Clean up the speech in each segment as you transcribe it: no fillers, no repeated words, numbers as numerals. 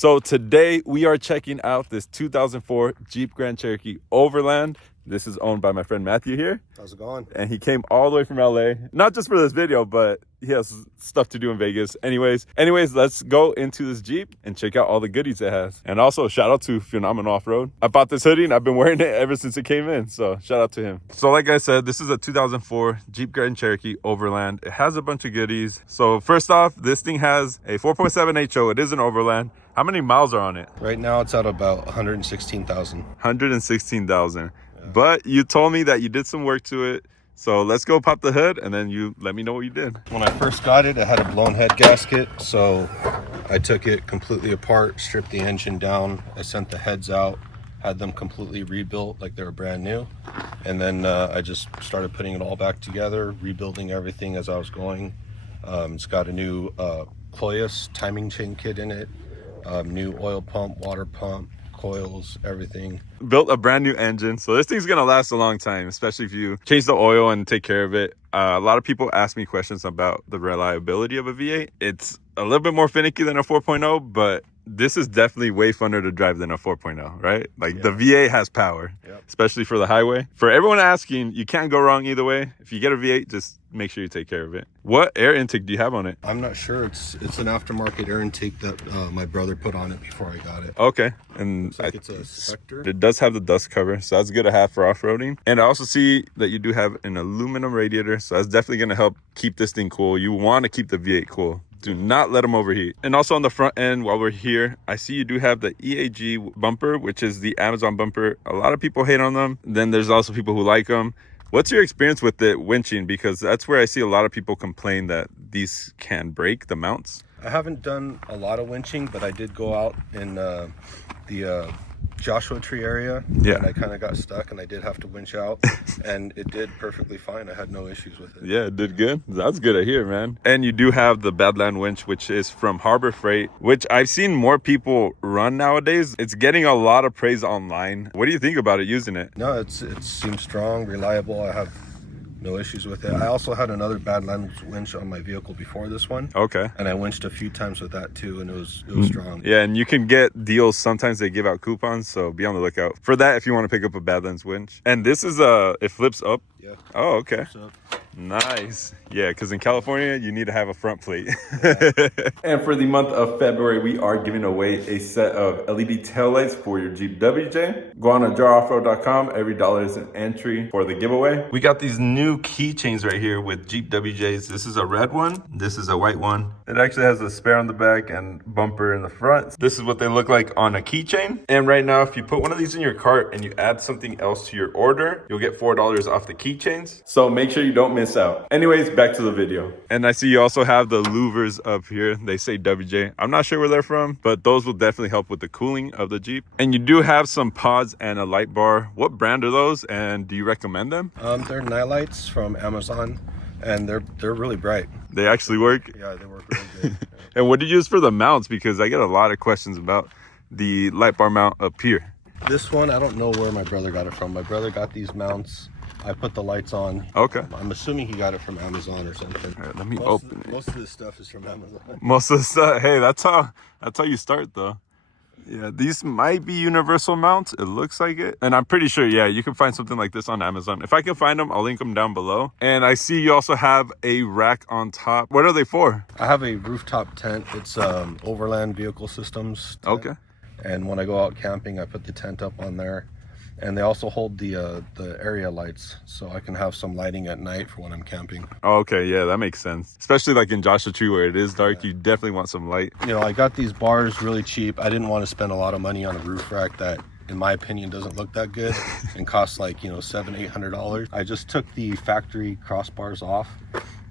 So today we are checking out this 2004 Jeep Grand Cherokee Overland. This is owned by my friend Mathew here. How's it going? And he came all the way from LA, not just for this video, but he has stuff to do in Vegas. Anyways, let's go into this Jeep and check out all the goodies it has. And also shout out to Phenomenal Offroad. I bought this hoodie and I've been wearing it ever since it came in. So shout out to him. So like I said, this is a 2004 Jeep Grand Cherokee Overland. It has a bunch of goodies. So first off, this thing has a 4.7 HO. It is an Overland. How many miles are on it? Right now it's at about 116,000. 116,000. But you told me that you did some work to it. So let's go pop the hood and then you let me know what you did. When I first got it, it had a blown head gasket. So I took it completely apart, stripped the engine down. I sent the heads out, had them completely rebuilt like they were brand new. And then I just started putting it all back together, rebuilding everything as I was going. It's got a new Cloyus timing chain kit in it, new oil pump, water pump, coils, everything. Built a brand new engine, so this thing's gonna last a long time, especially if you change the oil and take care of it. A lot of people ask me questions about the reliability of a V8. It's a little bit more finicky than a 4.0, but this is definitely way funner to drive than a 4.0, right? Like the V8 has power, especially for the highway. For everyone asking, you can't go wrong either way. If you get a V8, just make sure you take care of it. What air intake do you have on it? I'm not sure. It's an aftermarket air intake that my brother put on it before I got it. Okay, and Looks like it's a Spectre. It does have the dust cover, so that's good to have for off-roading. And I also see that you do have an aluminum radiator, so that's definitely going to help keep this thing cool. You want to keep the V8 cool. Do not let them overheat. And also on the front end, while we're here, I see you do have the EAG bumper, which is the Amazon bumper. A lot of people hate on them. Then there's also people who like them. What's your experience with it winching? Because that's where I see a lot of people complain that these can break the mounts. I haven't done a lot of winching, but I did go out in the Joshua Tree area, and I kind of got stuck and I did have to winch out, and it did perfectly fine. I had no issues with it. Yeah, it did good. That's good to hear, man. And you do have the Badland winch, which is from Harbor Freight, which I've seen more people run nowadays. It's getting a lot of praise online. What do you think about it using it? No, it seems strong, reliable. I have no issues with it. I also had another Badland winch on my vehicle before this one. Okay. And I winched a few times with that too, and it was strong. Yeah, and you can get deals. Sometimes they give out coupons, so be on the lookout for that if you want to pick up a Badlands winch. And this is it flips up. Yeah. Oh, okay. Flips up. Nice. Yeah, because in California, you need to have a front plate. And for the month of February, we are giving away a set of LED taillights for your Jeep WJ. Go on najaroffroad.com. Every dollar is an entry for the giveaway. We got these new keychains right here with Jeep WJs. This is a red one. This is a white one. It actually has a spare on the back and bumper in the front. This is what they look like on a keychain. And right now, if you put one of these in your cart and you add something else to your order, you'll get $4 off the keychains. So make sure you don't miss out. Anyways, back to the video. And I see you also have the louvers up here. They say WJ. I'm not sure where they're from, but those will definitely help with the cooling of the Jeep. And you do have some pods and a light bar. What brand are those, and do you recommend them? They're Nilights from Amazon, and they're really bright. They actually work? Yeah, they work really good. And what do you use for the mounts? Because I get a lot of questions about the light bar mount up here. This one, I don't know where my brother got it from. My brother got these mounts. I put the lights on. Okay. I'm assuming he got it from Amazon or something. All right, let me open it. Most of this stuff is from Amazon. Most of the stuff. Hey, that's how you start, though. Yeah, these might be universal mounts. It looks like it. And I'm pretty sure, yeah, you can find something like this on Amazon. If I can find them, I'll link them down below. And I see you also have a rack on top. What are they for? I have a rooftop tent. It's Overland Vehicle Systems tent. Okay. And when I go out camping, I put the tent up on there. And they also hold the area lights, so I can have some lighting at night for when I'm camping. Oh, okay, yeah, that makes sense. Especially like in Joshua Tree where it is dark, you definitely want some light. You know, I got these bars really cheap. I didn't want to spend a lot of money on a roof rack that, in my opinion, doesn't look that good and costs like, $700-800. I just took the factory crossbars off.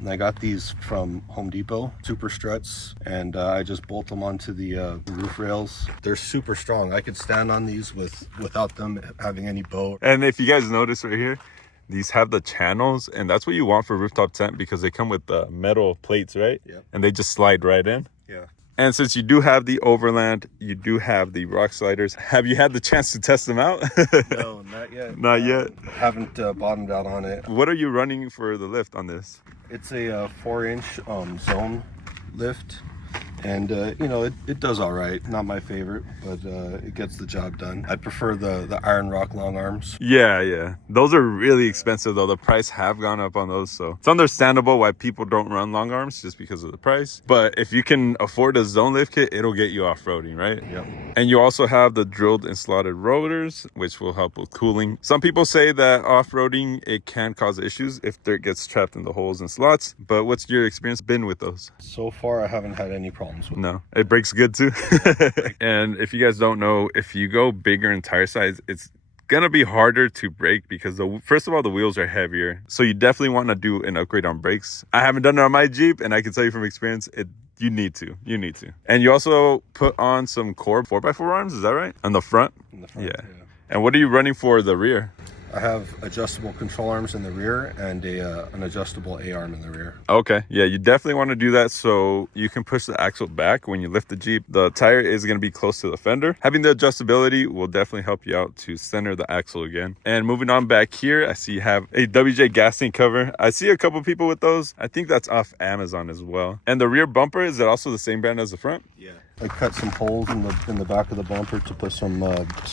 And I got these from Home Depot, super struts, and I just bolt them onto the roof rails. They're super strong. I could stand on these without them having any bow. And if you guys notice right here, these have the channels, and that's what you want for a rooftop tent because they come with the metal plates, right? Yeah. And they just slide right in. Yeah. And since you do have the Overland, you do have the rock sliders. Have you had the chance to test them out? No, not yet. Not yet? Haven't bottomed out on it. What are you running for the lift on this? It's a 4-inch zone lift. And you know, it does all right. Not my favorite, but it gets the job done. I prefer the Iron Rock long arms. Yeah, those are really expensive though. The price have gone up on those, so it's understandable why people don't run long arms, just because of the price. But if you can afford a zone lift kit, it'll get you off-roading, right? Yep. And you also have the drilled and slotted rotors, which will help with cooling. Some people say that off-roading, it can cause issues if dirt gets trapped in the holes and slots, but what's your experience been with those? So far, I haven't had any problems with it. No, it breaks good too. And if you guys don't know, if you go bigger in tire size, it's gonna be harder to brake because first of all, the wheels are heavier, so you definitely want to do an upgrade on brakes. I haven't done it on my Jeep, and I can tell you from experience, you need to. And you also put on some Corbeau 4x4 arms, is that right? On the front? In the front, Yeah. And what are you running for the rear? I have adjustable control arms in the rear and an adjustable A-arm in the rear. Okay, yeah, you definitely want to do that so you can push the axle back when you lift the Jeep. The tire is going to be close to the fender. Having the adjustability will definitely help you out to center the axle again. And moving on back here, I see you have a WJ gas tank cover. I see a couple people with those. I think that's off Amazon as well. And the rear bumper, is it also the same brand as the front? Yeah. I cut some holes in the back of the bumper to put some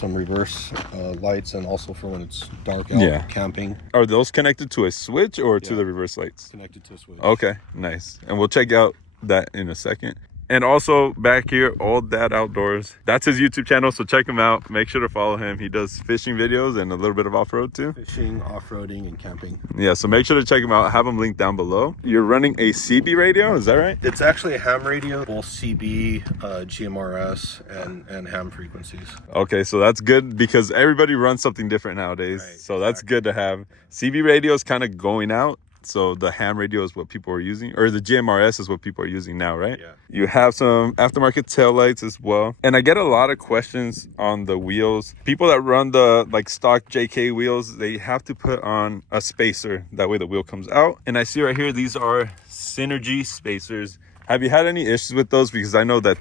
reverse lights, and also for when it's dark out camping. Are those connected to a switch or to the reverse lights? Connected to a switch. Okay, nice. And we'll check out that in a second. And also back here, All Dad Outdoors. That's his YouTube channel, so check him out. Make sure to follow him. He does fishing videos and a little bit of off-road too. Fishing, off-roading, and camping. Yeah, so make sure to check him out. I have him linked down below. You're running a CB radio, is that right? It's actually a ham radio, both CB, GMRS, and ham frequencies. Okay, so that's good because everybody runs something different nowadays. Right, so that's good to have. CB radio is kind of going out. So the ham radio is what people are using, or the GMRS is what people are using now, right? Yeah. You have some aftermarket taillights as well. And I get a lot of questions on the wheels. People that run the stock JK wheels, they have to put on a spacer. That way the wheel comes out. And I see right here, these are Synergy spacers. Have you had any issues with those? Because I know that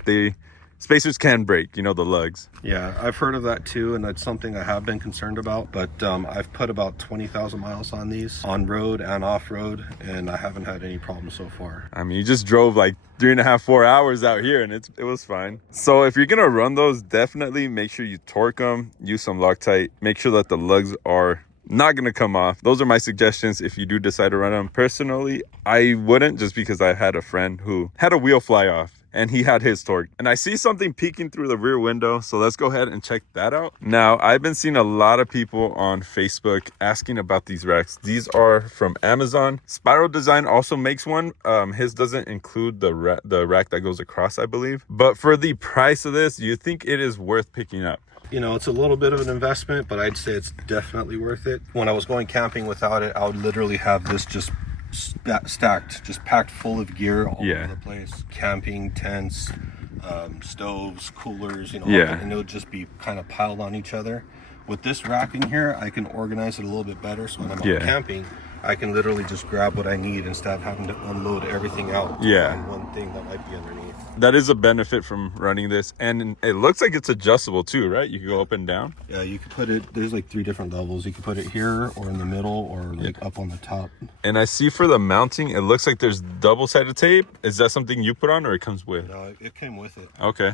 spacers can break, you know, the lugs. Yeah, I've heard of that too, and that's something I have been concerned about. But I've put about 20,000 miles on these, on road and off road, and I haven't had any problems so far. I mean, you just drove like 3.5, 4 hours out here, and it was fine. So if you're gonna run those, definitely make sure you torque them, use some Loctite, make sure that the lugs are not gonna come off. Those are my suggestions if you do decide to run them. Personally, I wouldn't, just because I had a friend who had a wheel fly off and he had his torque. And I see something peeking through the rear window, so let's go ahead and check that out. Now, I've been seeing a lot of people on Facebook asking about these racks. These are from Amazon. Spiral Design also makes one. His doesn't include the rack that goes across, I believe. But for the price of this, do you think it is worth picking up? You know, it's a little bit of an investment, but I'd say it's definitely worth it. When I was going camping without it, I would literally have this just stacked, just packed full of gear all over the place. Camping, tents, stoves, coolers, you know, and it would just be kind of piled on each other. With this rack in here, I can organize it a little bit better, so when I'm out camping, I can literally just grab what I need instead of having to unload everything out to find one thing that might be underneath. That is a benefit from running this, and it looks like it's adjustable too, right? You can go up and down. Yeah, you can put it, there's like 3 different levels. You can put it here or in the middle or like up on the top. And I see for the mounting, it looks like there's double-sided tape. Is that something you put on or it comes with? No, it came with it. Okay.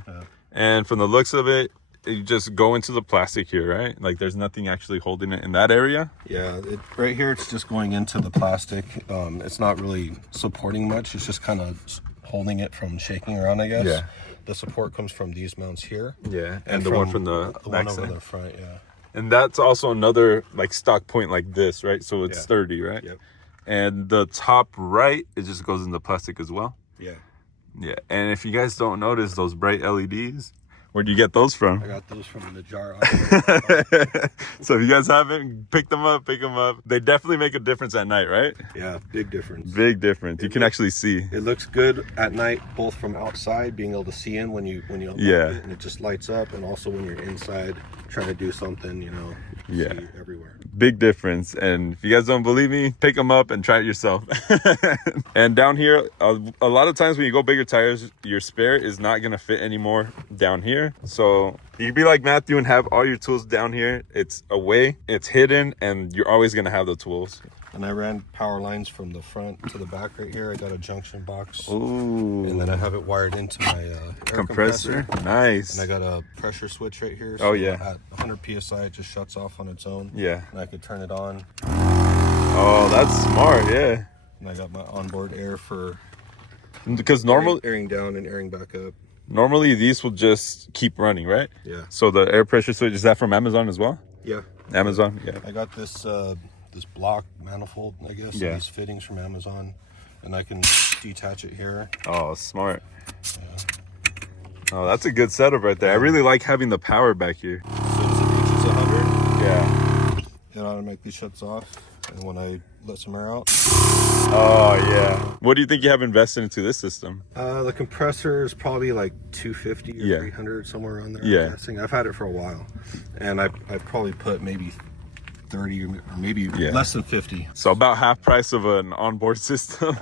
And from the looks of it, you just go into the plastic here, right? Like there's nothing actually holding it in that area. Yeah, right here it's just going into the plastic. It's not really supporting much. It's just kind of holding it from shaking around, I guess. Yeah. The support comes from these mounts here. Yeah, and the one from the one over the front, And that's also another like stock point like this, right? So it's sturdy, right? Yep. And the top right, it just goes in the plastic as well. Yeah. Yeah, and if you guys don't notice those bright LEDs, where'd you get those from? I got those from Najar. So if you guys haven't picked them up, pick them up. They definitely make a difference at night, right? Yeah, big difference. Big difference. You can actually see. It looks good at night, both from outside, being able to see in when you unlock it, and it just lights up, and also when you're inside trying to do something, you know, see everywhere. Big difference. And if you guys don't believe me, pick them up and try it yourself. And down here, a lot of times when you go bigger tires, your spare is not gonna fit anymore down here. So you can be like Matthew and have all your tools down here. It's away, it's hidden, and you're always gonna have the tools. And I ran power lines from the front to the back right here. I got a junction box. Ooh. And then I have it wired into my air compressor. Nice. And I got a pressure switch right here. So yeah. At 100 psi, it just shuts off on its own. Yeah. And I could turn it on. Oh, that's smart. Yeah. And I got my onboard air for because normally airing down and airing back up. Normally these will just keep running, right? Yeah. So the air pressure switch, is that from Amazon as well? Yeah. Amazon. Yeah. I got this this block manifold, I guess. Yeah. These fittings from Amazon, and I can detach it here. Oh, smart. Yeah. Oh, that's a good setup right there. I really like having the power back here. As soon as it reaches 100, yeah, it automatically shuts off, and when I let some air out. Oh yeah. What do you think you have invested into this system? The compressor is probably like 250 or 300, somewhere around there. Yeah. I'm guessing. I've had it for a while, and I've probably put maybe 30 or maybe less than 50. So about half price of an onboard system.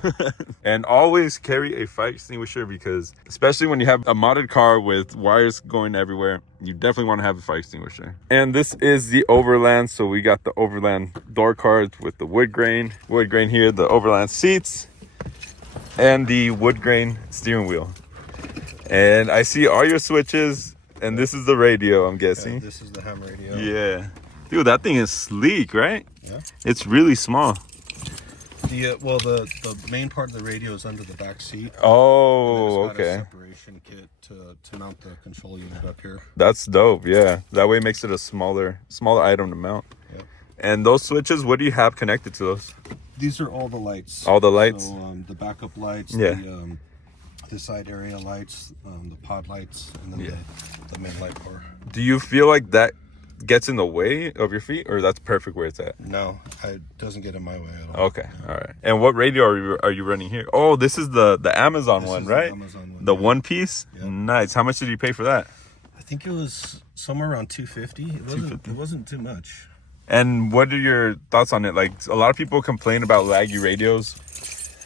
And always carry a fire extinguisher, because especially when you have a modded car with wires going everywhere, you definitely want to have a fire extinguisher. And this is the Overland. So we got the Overland door cards with the wood grain here, the Overland seats, and the wood grain steering wheel. And I see all your switches, and this is the radio, I'm guessing. Yeah, this is the ham radio. Yeah. Dude, that thing is sleek, right? Yeah. It's really small. The main part of the radio is under the back seat. Oh, and it's got okay. a separation kit to mount the control unit up here. That's dope. Yeah, that way it makes it a smaller item to mount. Yep. And those switches, what do you have connected to those? These are all the lights. All the lights. So the backup lights. Yeah. The side area lights, the pod lights, and then the main light bar. Do you feel like that gets in the way of your feet, or that's perfect where it's at? No, it doesn't get in my way at all. Okay, all right. And what radio are you running here? Oh, this is the Amazon one, right? The Amazon one. The one piece. Yeah. Nice. How much did you pay for that? I think it was somewhere around 250. It wasn't too much. And what are your thoughts on it? Like, a lot of people complain about laggy radios.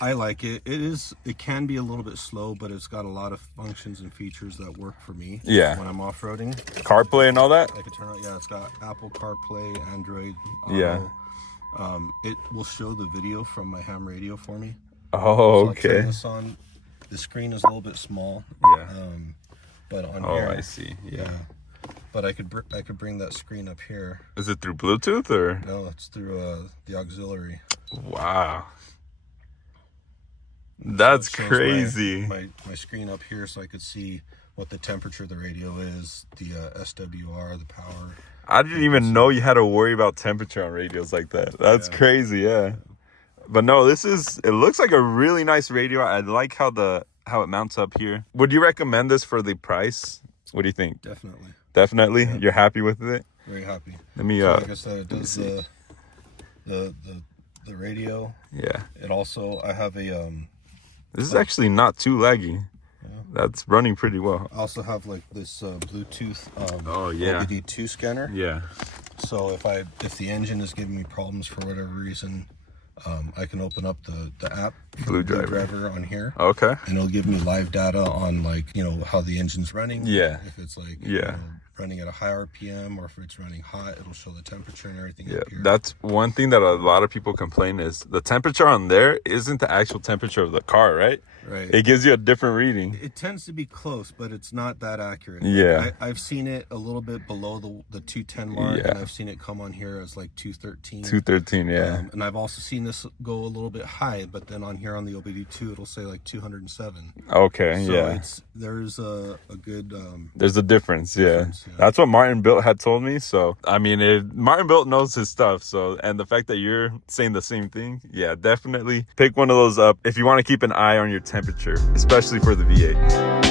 I like it. It can be a little bit slow, but it's got a lot of functions and features that work for me. Yeah. When I'm off-roading. CarPlay and all that? I can turn on, it's got Apple CarPlay, Android Auto. Yeah. It will show the video from my ham radio for me. Oh, So okay. I'll turn this on. The screen is a little bit small. Yeah. But on Oh, here. I see. Yeah. But I could bring that screen up here. Is it through Bluetooth or? No, it's through the auxiliary. Wow. That's So it shows crazy. My screen up here, so I could see what the temperature of the radio is, the SWR, the power. I didn't even know you had to worry about temperature on radios like that. That's crazy, yeah. But no, it looks like a really nice radio. I like how it mounts up here. Would you recommend this for the price? What do you think? Definitely. Definitely? Yeah. You're happy with it? Very happy. Let me, So like I said, it does the radio. Yeah. It also, I have a, This is actually not too laggy. That's running pretty well. I also have like this Bluetooth Oh, yeah. OBD2 scanner. Yeah. So if the engine is giving me problems for whatever reason, I can open up the app for Blue the Driver. on here, Okay. and it'll give me live data on, like, how the engine's running. Yeah. If it's like running at a high RPM, or if it's running hot, it'll show the temperature and everything. Yeah, up here. that's one thing that a lot of people complain is the temperature on there isn't the actual temperature of the car, right? Right. It gives you a different reading. It tends to be close, but it's not that accurate. Yeah. I've seen it a little bit below the 210 mark, Yeah. and I've seen it come on here as like 213. 213, yeah. And I've also seen this go a little bit high, but then on here on the OBD2, it'll say like 207. Okay, So yeah. there's a good There's a difference, yeah. That's what Martin Built had told me. So, I mean, Martin Built knows his stuff. So, and the fact that you're saying the same thing, yeah, definitely pick one of those up if you want to keep an eye on your temperature, especially for the V8.